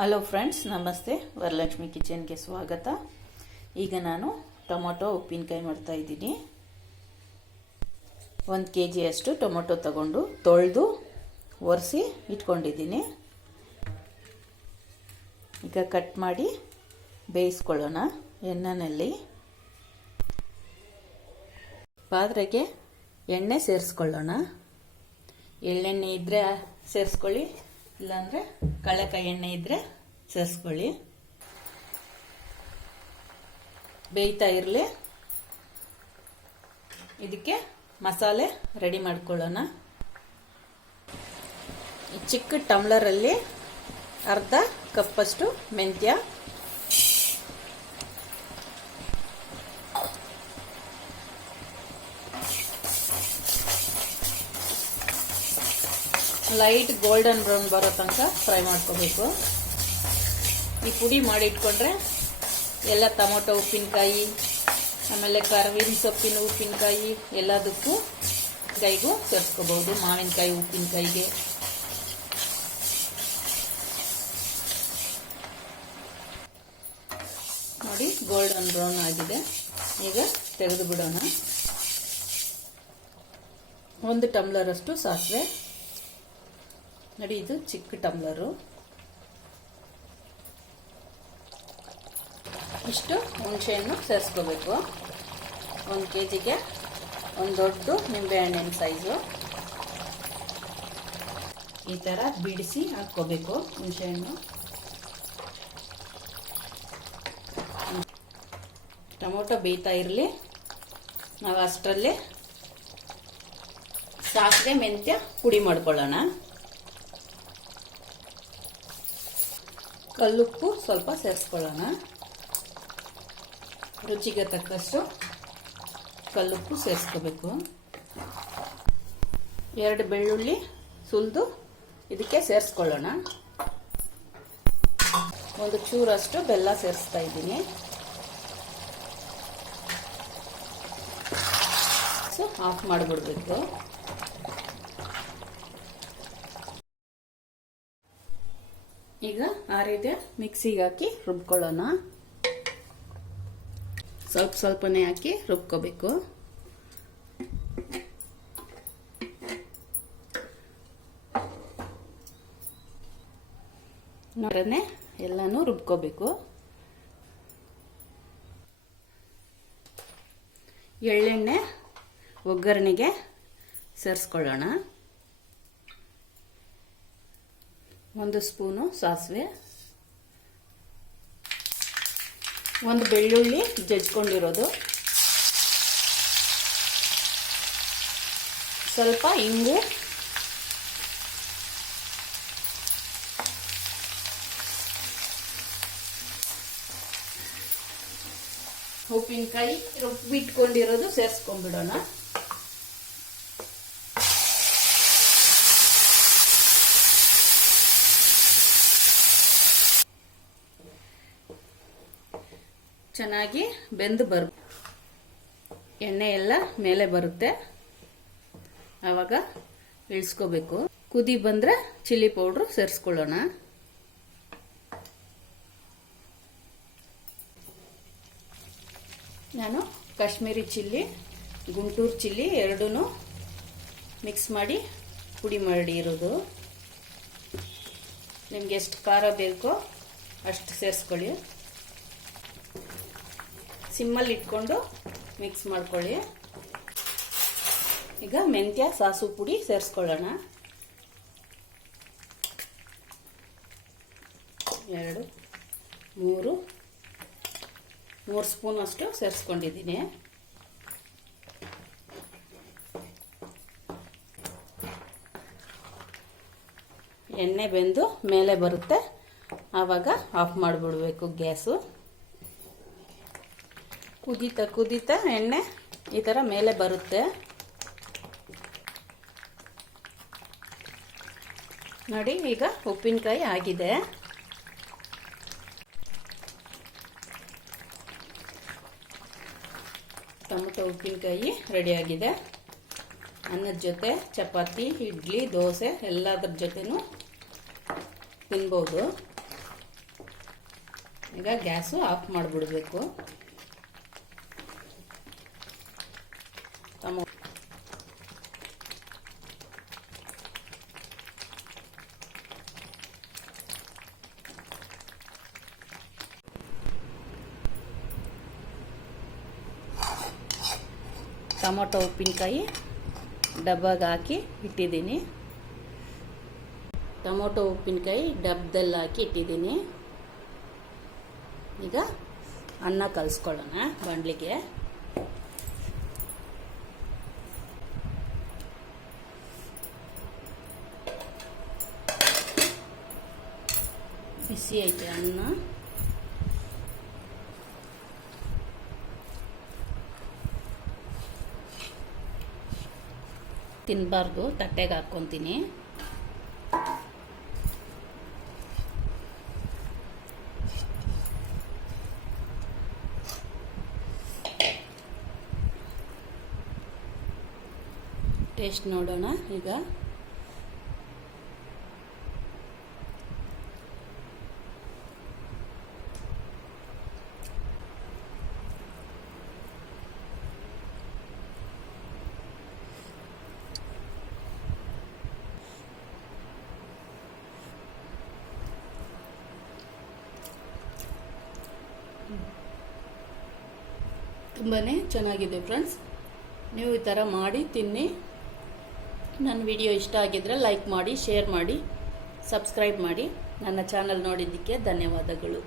Hello friends, ನಮಸ್ತೆ. ವರಲಕ್ಷ್ಮಿ ಕಿಚನ್ಗೆ ಸ್ವಾಗತ. ಈಗ ನಾನು ಟೊಮೊಟೊ ಉಪ್ಪಿನಕಾಯಿ ಮಾಡ್ತಾ ಇದ್ದೀನಿ. 1 kg ಅಷ್ಟು ಟೊಮೊಟೊ ತಗೊಂಡು ತೊಳೆದು ಒರೆಸಿ ಇಟ್ಕೊಂಡಿದ್ದೀನಿ. ಈಗ ಕಟ್ ಮಾಡಿ ಬೇಯಿಸ್ಕೊಳ್ಳೋಣ ಎಣ್ಣೆಯಲ್ಲಿ. ಪಾತ್ರೆಗೆ ಎಣ್ಣೆ ಸೇರಿಸ್ಕೊಳ್ಳೋಣ. ಎಳ್ಳೆಣ್ಣೆ ಇದ್ದರೆ ಸೇರಿಸ್ಕೊಳ್ಳಿ, ಇಲ್ಲಾಂದರೆ ಕಡಲೆಕಾಯಿ ಎಣ್ಣೆ ಇದ್ದರೆ ಸೇರಿಸ್ಕೊಳ್ಳಿ. ಬೇಯ್ತಾ ಇರಲಿ. ಇದಕ್ಕೆ ಮಸಾಲೆ ರೆಡಿ ಮಾಡ್ಕೊಳ್ಳೋಣ. ಚಿಕ್ಕ ಟಮ್ಲರಲ್ಲಿ ಅರ್ಧ ಕಪ್ಪಷ್ಟು ಮೆಂತ್ಯ, ಲೈಟ್ ಗೋಲ್ಡನ್ ಬ್ರೌನ್ ಬರೋ ತನಕ ಫ್ರೈ ಮಾಡ್ಕೋಬೇಕು. ಈ ಪುಡಿ ಮಾಡಿ ಇಟ್ಕೊಂಡ್ರೆ ಎಲ್ಲ ಟೊಮೊಟೊ ಉಪ್ಪಿನಕಾಯಿ, ಆಮೇಲೆ ಕರಿಬೇವಿನ ಸೊಪ್ಪಿನ ಉಪ್ಪಿನಕಾಯಿ ಎಲ್ಲದಕ್ಕೂ ಕೈಗೂ ಸೇರಿಸ್ಕೋಬಹುದು. ಮಾವಿನಕಾಯಿ ಉಪ್ಪಿನಕಾಯಿಗೆ ನೋಡಿ ಗೋಲ್ಡನ್ ಬ್ರೌನ್ ಆಗಿದೆ. ಈಗ ತೆಗೆದು ಬಿಡೋಣ. 1 ಟಮ್ಲರ್ ಅಷ್ಟು ಸಾಸಿವೆ. ನೋಡಿ, ಇದು ಚಿಕ್ಕ ಟಮ್ಲರು. ಇಷ್ಟು ಹುಣಸೆಹಣ್ಣು ಸೇರಿಸ್ಕೋಬೇಕು. 1 kgಗೆ 1 ದೊಡ್ಡ ನಿಂಬೆಹಣ್ಣಿನ ಸೈಜು ಈ ಥರ ಬಿಡಿಸಿ ಹಾಕ್ಕೋಬೇಕು ಹುಣಸೆಹಣ್ಣು. ಟೊಮೊಟೊ ಬೇಯ್ತಾ ಇರಲಿ. ನಾವು ಅಷ್ಟರಲ್ಲೇ ಸಾಸಿವೆ ಮೆಂತ್ಯ ಪುಡಿ ಮಾಡ್ಕೊಳ್ಳೋಣ. ಕಲ್ಲುಪ್ಪು ಸ್ವಲ್ಪ ಸೇರಿಸ್ಕೊಳ್ಳೋಣ. ರುಚಿಗೆ ತಕ್ಕಷ್ಟು ಕಲ್ಲುಪ್ಪು ಸೇರಿಸ್ಕೋಬೇಕು. 2 ಬೆಳ್ಳುಳ್ಳಿ ಸುಲಿದು ಇದಕ್ಕೆ ಸೇರಿಸ್ಕೊಳ್ಳೋಣ. 1 ಚೂರಷ್ಟು ಬೆಲ್ಲ ಸೇರಿಸ್ತಾ ಇದ್ದೀನಿ. ಆಫ್ ಮಾಡಿಬಿಡ್ಬೇಕು. ಈಗ ಆರಿದೆ, ಮಿಕ್ಸಿಗೆ ಹಾಕಿ ರುಬ್ಕೊಳ್ಳೋಣ. ಸ್ವಲ್ಪನೇ ಹಾಕಿ ರುಬ್ಕೋಬೇಕು. ನೋಡ್ರೆ ಎಲ್ಲಾನು ರುಬ್ಕೋಬೇಕು. ಎಳ್ಳೆಣ್ಣೆ ಒಗ್ಗರಣೆಗೆ ಸೇರಿಸ್ಕೊಳ್ಳೋಣ. 1 ಸ್ಪೂನು ಸಾಸಿವೆ, 1 ಬೆಳ್ಳುಳ್ಳಿ ಜಜ್ಕೊಂಡಿರೋದು, ಸ್ವಲ್ಪ ಇಂಗು, ಉಪ್ಪಿನಕಾಯಿ ರುಬ್ಬಿಟ್ಕೊಂಡಿರೋದು ಸೇರಿಸ್ಕೊಂಡ್ಬಿಡೋಣ. ಚೆನ್ನಾಗಿ ಬೆಂದು ಎಣ್ಣೆ ಎಲ್ಲ ಮೇಲೆ ಬರುತ್ತೆ. ಆವಾಗ ಇಳಿಸ್ಕೋಬೇಕು. ಕುದಿ ಬಂದ್ರೆ ಚಿಲ್ಲಿ ಪೌಡ್ರು ಸೇರಿಸ್ಕೊಳ್ಳೋಣ. ನಾನು ಕಾಶ್ಮೀರಿ ಚಿಲ್ಲಿ, ಗುಂಟೂರು ಚಿಲ್ಲಿ ಎರಡೂ ಮಿಕ್ಸ್ ಮಾಡಿ ಪುಡಿ ಮಾಡಿ ಇರೋದು. ನಿಮ್ಗೆ ಎಷ್ಟು ಖಾರ ಬೇಕೋ ಅಷ್ಟು ಸೇರಿಸ್ಕೊಳ್ಳಿ. ಸಿಮ್ಮಲ್ಲಿ ಇಟ್ಕೊಂಡು ಮಿಕ್ಸ್ ಮಾಡ್ಕೊಳ್ಳಿ. ಈಗ ಮೆಂತ್ಯ ಸಾಸು ಪುಡಿ ಸೇರಿಸ್ಕೊಳ್ಳೋಣ. 2 3 ಸ್ಪೂನ್ ಅಷ್ಟು ಸೇರಿಸ್ಕೊಂಡಿದ್ದೀನಿ. ಎಣ್ಣೆ ಬೆಂದು ಮೇಲೆ ಬರುತ್ತೆ, ಆವಾಗ ಆಫ್ ಮಾಡಿಬಿಡ್ಬೇಕು ಗ್ಯಾಸು. ಕುದೀತಾ ಎಣ್ಣೆ ಈ ಥರ ಮೇಲೆ ಬರುತ್ತೆ. ನೋಡಿ, ಈಗ ಉಪ್ಪಿನಕಾಯಿ ಆಗಿದೆ. ಟೊಮೊಟೊ ಉಪ್ಪಿನಕಾಯಿ ರೆಡಿಯಾಗಿದೆ. ಅನ್ನದ ಜೊತೆ ಚಪಾತಿ, ಇಡ್ಲಿ, ದೋಸೆ ಎಲ್ಲದರ ಜೊತೆನೂ ತಿನ್ಬೋದು. ಈಗ ಗ್ಯಾಸು ಆಫ್ ಮಾಡಿಬಿಡಬೇಕು. ಟೊಮೊಟೊ ಉಪ್ಪಿನಕಾಯಿ ಡಬ್ಬಗೆ ಹಾಕಿ ಇಟ್ಟಿದ್ದೀನಿ. ಟೊಮೊಟೊ ಉಪ್ಪಿನಕಾಯಿ ಡಬ್ಬದಲ್ಲಿ ಹಾಕಿ ಇಟ್ಟಿದ್ದೀನಿ. ಈಗ ಅನ್ನ ಕಲಿಸ್ಕೊಳ್ಳೋಣ ಬಾಣಲಿಗೆ. ಬಿಸಿ ಐತೆ ಅನ್ನ. ತಿನ್ನಬಾರ್ದು, ತಟ್ಟೆಗೆ ಹಾಕ್ಕೊತೀನಿ. ಟೇಸ್ಟ್ ನೋಡೋಣ ಈಗ. ತುಂಬಾ ಚೆನ್ನಾಗಿದೆ ಫ್ರೆಂಡ್ಸ್. ನೀವು ಈ ಥರ ಮಾಡಿ ತಿನ್ನಿ. ನನ್ನ ವಿಡಿಯೋ ಇಷ್ಟ ಆಗಿದ್ರೆ ಲೈಕ್ ಮಾಡಿ, ಶೇರ್ ಮಾಡಿ, ಸಬ್ಸ್ಕ್ರೈಬ್ ಮಾಡಿ. ನನ್ನ ಚಾನಲ್ ನೋಡಿದ್ದಕ್ಕೆ ಧನ್ಯವಾದಗಳು.